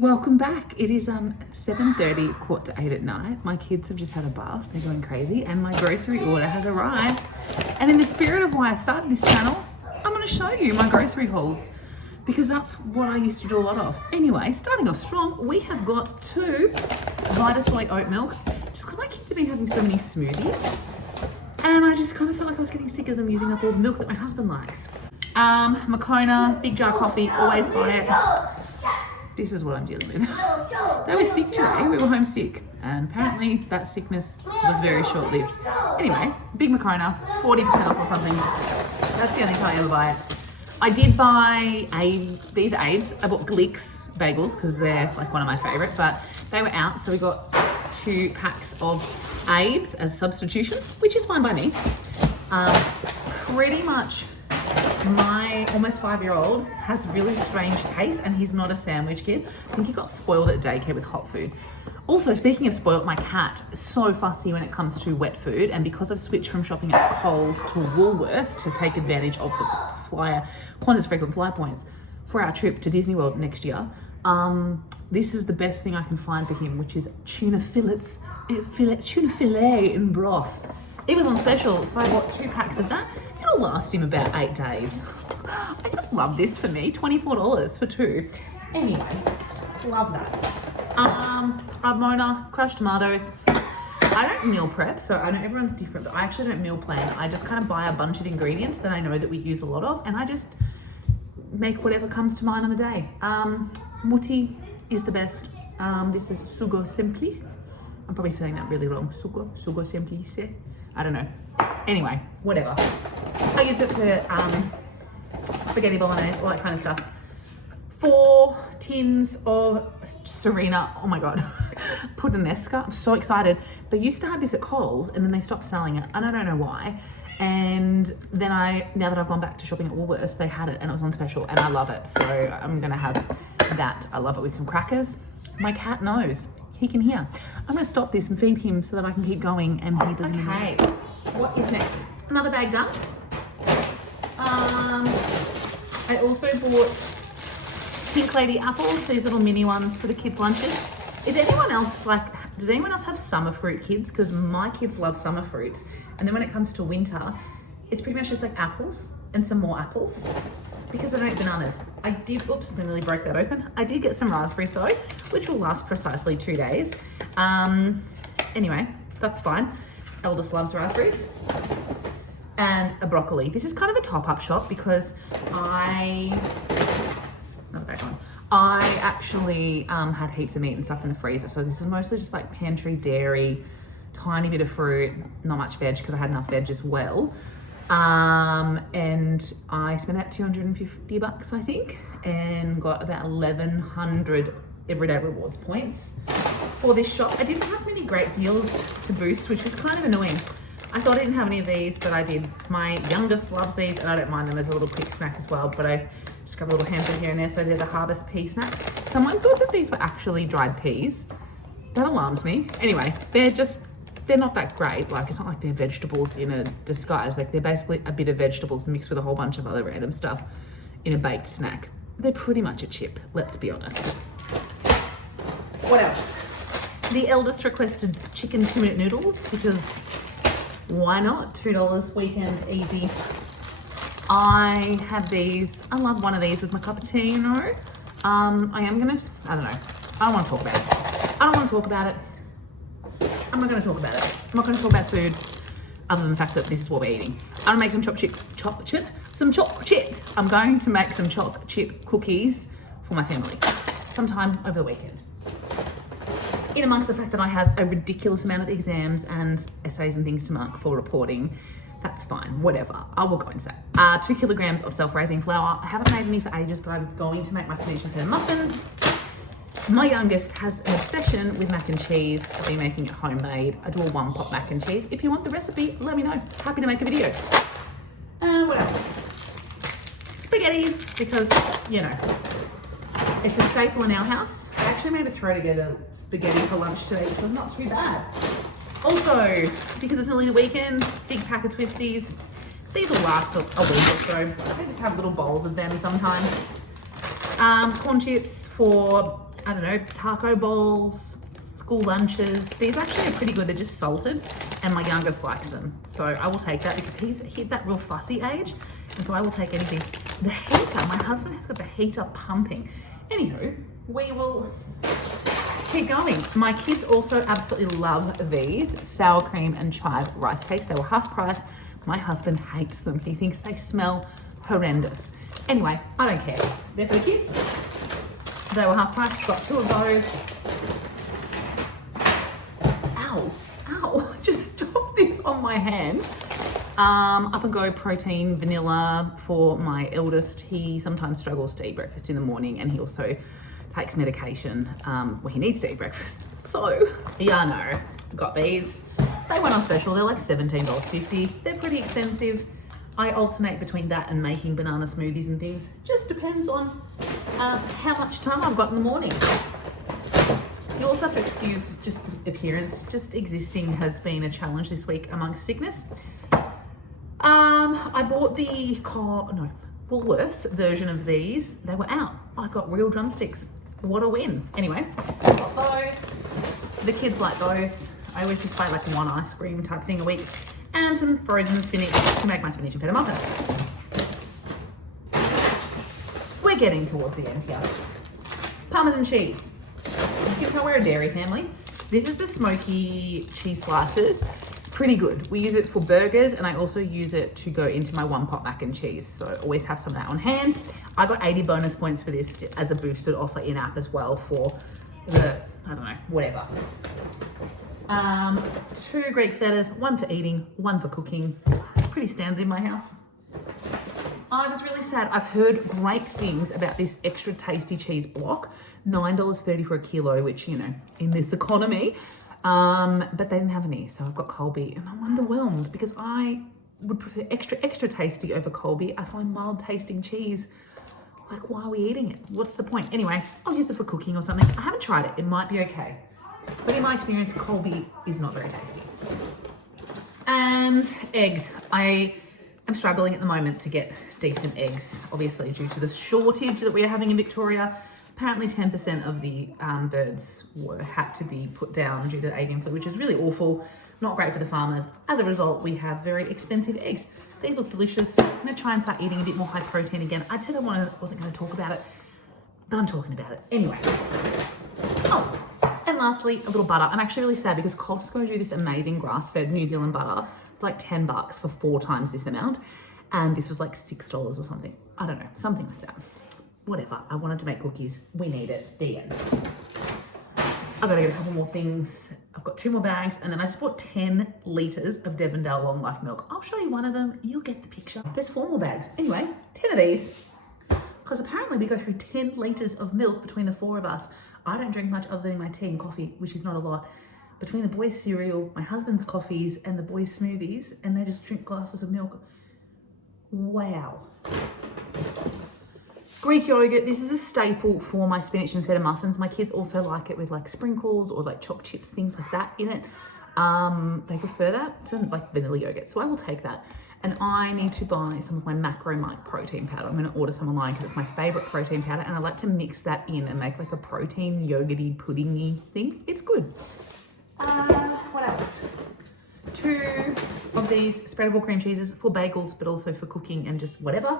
Welcome back. It is 7:30, quarter to 8 at night. My kids have just had a bath. They're going crazy and my grocery order has arrived. And in the spirit of why I started this channel, I'm going to show you my grocery hauls because that's what I used to do a lot of. Anyway, starting off strong, we have got 2 Vita Soy oat milks just because my kids have been having so many smoothies and I just kind of felt like I was getting sick of them using up all the milk that my husband likes. Moccona, big jar coffee, always buy it. This is what I'm dealing with. They were sick today, we were homesick, and apparently that sickness was very short-lived. Anyway, big Moccona, 40% off or something. That's the only time I ever buy it. I did buy these Abe's. I bought Glicks bagels because they're like one of my favorite, but they were out, so we got 2 packs of Abe's as a substitution, which is fine by me. Pretty much my almost 5-year-old has really strange taste and he's not a sandwich kid. I think he got spoiled at daycare with hot food. Also, speaking of spoiled, my cat is so fussy when it comes to wet food, and because I've switched from shopping at Coles to Woolworths to take advantage of the Qantas frequent flyer points for our trip to Disney World next year, this is the best thing I can find for him, which is tuna fillet in broth. It was on special, so I bought 2 packs of that. It'll last him about 8 days. I just love this for me, $24 for 2. Anyway, love that. Ramona, crushed tomatoes. I don't meal prep, so I know everyone's different, but I actually don't meal plan. I just kind of buy a bunch of ingredients that I know that we use a lot of, and I just make whatever comes to mind on the day. Muti is the best. This is sugo simplice. I'm probably saying that really wrong. Sugo simplice. I don't know. Anyway, whatever. I use it for spaghetti bolognese, all that kind of stuff. 4 tins of Serena, oh my God, puttanesca. I'm so excited. They used to have this at Coles and then they stopped selling it. And I don't know why. And then now that I've gone back to shopping at Woolworths, they had it and it was on special and I love it. So I'm gonna have that. I love it with some crackers. My cat knows. He can hear. I'm gonna stop this and feed him so that I can keep going and he doesn't. Okay, what is next? Another bag done. I also bought Pink Lady apples, these little mini ones for the kids' lunches. Does anyone else have summer fruit kids? Because my kids love summer fruits. And then when it comes to winter, it's pretty much just like apples and some more apples because they don't eat bananas. I nearly broke that open. I did get some raspberries though, which will last precisely 2 days. Anyway, that's fine. Eldest loves raspberries. And a broccoli. This is kind of a top-up shop because I actually had heaps of meat and stuff in the freezer. So this is mostly just like pantry dairy, tiny bit of fruit, not much veg because I had enough veg as well. And I spent about $250, I think, and got about 1,100 everyday rewards points for this shop. I didn't have many great deals to boost, which was kind of annoying. I thought I didn't have any of these, but I did. My youngest loves these, and I don't mind them as a little quick snack as well, but I just grab a little handful here and there, so they're the harvest pea snack. Someone thought that these were actually dried peas. That alarms me. Anyway, they're not that great. Like, it's not like they're vegetables in a disguise. Like, they're basically a bit of vegetables mixed with a whole bunch of other random stuff in a baked snack. They're pretty much a chip, let's be honest. What else? The eldest requested chicken 2-minute noodles because why not? $2 weekend easy. I have these. I love one of these with my cappuccino. I don't know. I don't want to talk about it. I'm not going to talk about it. I'm not going to talk about food other than the fact that this is what we're eating. I'm going to make some choc chip. I'm going to make some choc chip cookies for my family sometime over the weekend. In amongst the fact that I have a ridiculous amount of exams and essays and things to mark for reporting, that's fine, whatever. I will go and say. 2 kilograms of self-raising flour. I haven't made any for ages, but I'm going to make my Swedish potato muffins. My youngest has an obsession with mac and cheese. I've been making it homemade. I do a 1-pot mac and cheese. If you want the recipe, let me know. Happy to make a video. What else? Spaghetti, because, you know, it's a staple in our house. I actually made a throw together spaghetti for lunch today, which was not too bad. Also, because it's nearly the weekend, big pack of twisties. These will last a week or so. I just have little bowls of them sometimes. Corn chips for I don't know, taco bowls, school lunches. These actually are pretty good. They're just salted and my youngest likes them. So I will take that because he's hit that real fussy age. And so I will take anything. The heater, my husband has got the heater pumping. Anywho, we will keep going. My kids also absolutely love these sour cream and chive rice cakes. They were half price. My husband hates them. He thinks they smell horrendous. Anyway, I don't care. They're for the kids. They were half price. Got 2 of those. Ow, ow, just stop this on my hand. Up and go protein vanilla for my eldest. He sometimes struggles to eat breakfast in the morning, and he also takes medication where he needs to eat breakfast. So, yeah, no, got these. They went on special. They're like $17.50. They're pretty expensive. I alternate between that and making banana smoothies and things. Just depends on how much time I've got in the morning. You also have to excuse just the appearance. Just existing has been a challenge this week amongst sickness. I bought the Woolworths version of these. They were out. I got real drumsticks. What a win. Anyway, got those. The kids like those. I always just buy like one ice cream type thing a week and some frozen spinach to make my spinach and feta muffins. We're getting towards the end here. Parmesan cheese. You can tell we're a dairy family. This is the smoky cheese slices. Pretty good. We use it for burgers, and I also use it to go into my one pot mac and cheese. So I always have some of that on hand. I got 80 bonus points for this as a boosted offer in app as well for the, I don't know, whatever. 2 Greek fetas, 1 for eating, 1 for cooking. Pretty standard in my house. I was really sad. I've heard great things about this extra tasty cheese block. $9.30 for a kilo, which, you know, in this economy, but they didn't have any. So I've got Colby and I'm underwhelmed because I would prefer extra tasty over Colby. I find mild tasting cheese, like, why are we eating it? What's the point? Anyway, I'll use it for cooking or something. I haven't tried it. It might be okay. But in my experience, Colby is not very tasty. And eggs. I am struggling at the moment to get decent eggs, obviously due to the shortage that we are having in Victoria. Apparently 10% of the birds had to be put down due to avian flu, which is really awful, not great for the farmers. As a result, we have very expensive eggs. These look delicious. I'm gonna try and start eating a bit more high protein again. I said I wasn't gonna talk about it, but I'm talking about it anyway. Oh, and lastly, a little butter. I'm actually really sad because Costco do this amazing grass-fed New Zealand butter, like $10 for 4 times this amount. And this was like $6 or something. I don't know, something like that. Whatever, I wanted to make cookies. We need it, the end. I've got to get a couple more things. I've got 2 more bags, and then I just bought 10 litres of Devondale Long Life milk. I'll show you one of them, you'll get the picture. There's 4 more bags. Anyway, 10 of these, because apparently we go through 10 litres of milk between the 4 of us. I don't drink much other than my tea and coffee, which is not a lot. Between the boys' cereal, my husband's coffees, and the boys' smoothies, and they just drink glasses of milk. Wow. Greek yogurt, this is a staple for my spinach and feta muffins. My kids also like it with like sprinkles or like chopped chips, things like that in it. They prefer that to like vanilla yogurt, so I will take that. And I need to buy some of my Macromite protein powder. I'm gonna order some online because it's my favorite protein powder, and I like to mix that in and make like a protein yogurty puddingy thing. It's good. What else? 2 of these spreadable cream cheeses for bagels, but also for cooking and just whatever.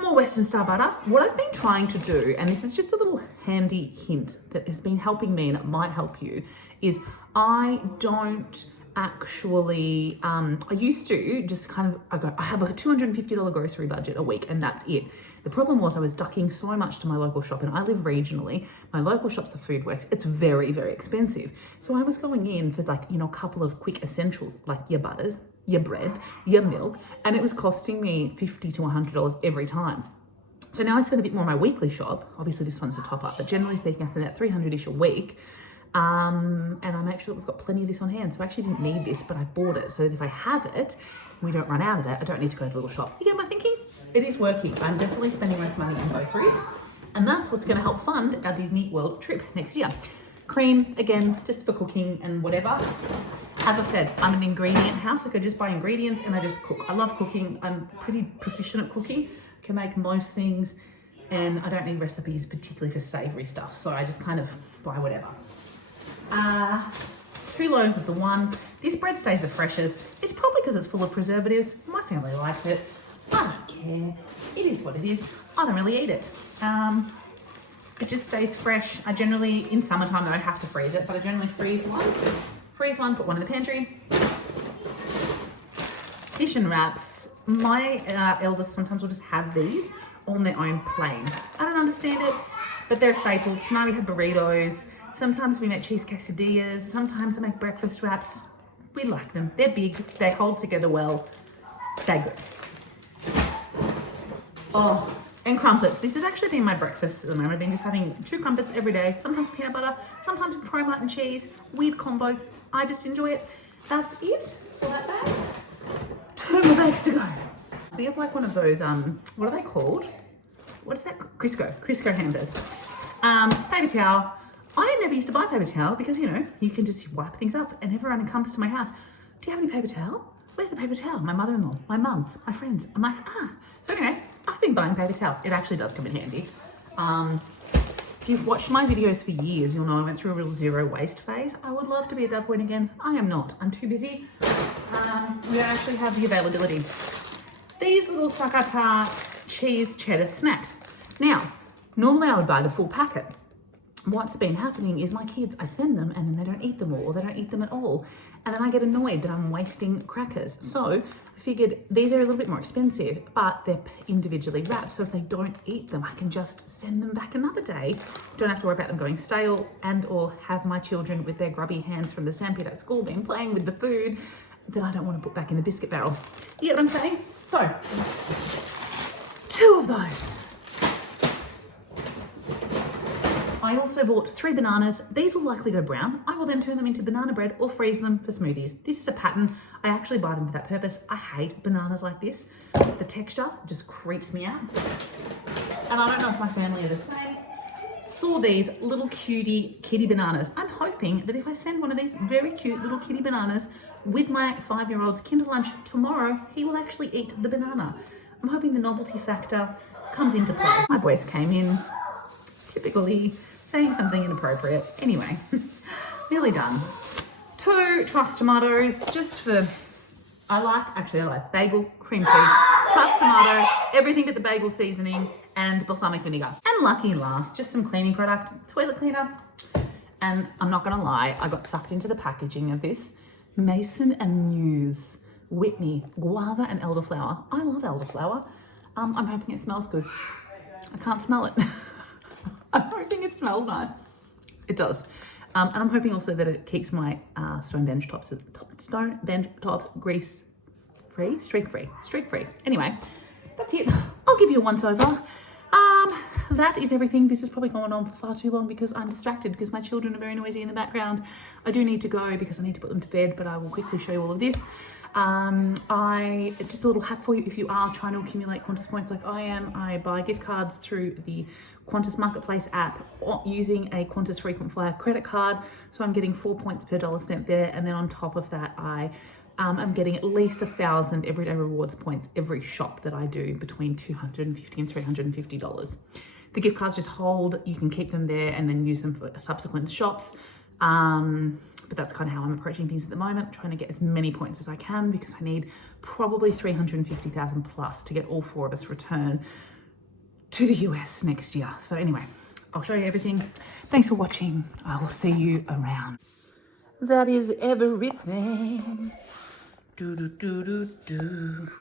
More Western Star butter. What I've been trying to do, and this is just a little handy hint that has been helping me and it might help you, is I don't actually, I used to just kind of, I have like a $250 grocery budget a week and that's it. The problem was I was ducking so much to my local shop, and I live regionally. My local shop's a Food Works. It's very, very expensive. So I was going in for like, you know, a couple of quick essentials like your butters, your bread, your milk, and it was costing me $50 to $100 every time. So now I spend a bit more on my weekly shop. Obviously this one's a top up, but generally speaking, I spend about 300-ish a week. And I make sure that we've got plenty of this on hand. So I actually didn't need this, but I bought it so that if I have it, we don't run out of it, I don't need to go to the little shop. You get my thinking? It is working. I'm definitely spending less money on groceries, and that's what's gonna help fund our Disney World trip next year. Cream, again, just for cooking and whatever. As I said, I'm an ingredient house. Like I just buy ingredients and I just cook. I love cooking. I'm pretty proficient at cooking. Can make most things. and I don't need recipes particularly for savoury stuff, so I just kind of buy whatever. 2 loaves of the one. This bread stays the freshest. It's probably because it's full of preservatives. My family likes it. I don't care. It is what it is. I don't really eat it. It just stays fresh. I generally, in summertime, I don't have to freeze it, but I generally freeze one, put one in the pantry. Fish and wraps. My eldest sometimes will just have these on their own plain. I don't understand it, but they're a staple. Tonight we had burritos. Sometimes we make cheese quesadillas. Sometimes I make breakfast wraps. We like them. They're big. They hold together well. They're good. Oh, and crumpets. This has actually been my breakfast at the moment. I've been just having 2 crumpets every day. Sometimes peanut butter, sometimes pro mutton cheese. Weird combos. I just enjoy it. That's it for that bag. 2 more bags to go. So we have like one of those, what are they called? What is that? Crisco hampers. Paper towel. I never used to buy paper towel because, you know, you can just wipe things up, and everyone comes to my house. Do you have any paper towel? Where's the paper towel? My mother-in-law, my mum, my friends. I'm like, So anyway, I've been buying paper towel. It actually does come in handy. If you've watched my videos for years, you'll know I went through a real zero waste phase. I would love to be at that point again. I am not. I'm too busy. We don't actually have the availability. These little sakata cheese cheddar snacks. Now, normally I would buy the full packet. What's been happening is my kids, I send them and then they don't eat them all, or they don't eat them at all. And then I get annoyed that I'm wasting crackers. So I figured these are a little bit more expensive, but they're individually wrapped. So if they don't eat them, I can just send them back another day. Don't have to worry about them going stale, and or have my children with their grubby hands from the sandpit at school being playing with the food that I don't want to put back in the biscuit barrel. You get what I'm saying? So, 2 of those. I also bought 3 bananas. These will likely go brown. I will then turn them into banana bread or freeze them for smoothies. This is a pattern. I actually buy them for that purpose. I hate bananas like this. The texture just creeps me out. And I don't know if my family are the same. Saw these little cutie kitty bananas. I'm hoping that if I send one of these very cute little kitty bananas with my 5-year-old's Kinder lunch tomorrow, he will actually eat the banana. I'm hoping the novelty factor comes into play. My voice came in typically saying something inappropriate. Anyway, nearly done. 2 truss tomatoes, just for, I like bagel, cream cheese, truss tomato, everything but the bagel seasoning, and balsamic vinegar. And lucky last, just some cleaning product, toilet cleaner. And I'm not gonna lie, I got sucked into the packaging of this. Mason and Muse, Whitney, guava and elderflower. I love elderflower. I'm hoping it smells good. I can't smell it. I'm hoping it smells nice. It does. And I'm hoping also that it keeps my stone bench tops grease free, streak free. Anyway, that's it. I'll give you a once over. That is everything. This is probably going on for far too long because I'm distracted because my children are very noisy in the background. I do need to go because I need to put them to bed, but I will quickly show you all of this. Just a little hack for you if you are trying to accumulate Qantas points like I am. I buy gift cards through the Qantas Marketplace app using a Qantas frequent flyer credit card. So I'm getting 4 points per dollar spent there. And then on top of that, I'm getting at least 1,000 everyday rewards points every shop that I do between $250 and $350. The gift cards just hold, you can keep them there and then use them for subsequent shops. But that's kind of how I'm approaching things at the moment, trying to get as many points as I can because I need probably 350,000 plus to get all 4 of us return to the US next year. So anyway, I'll show you everything. Thanks for watching. I will see you around. That is everything. Do do do do do.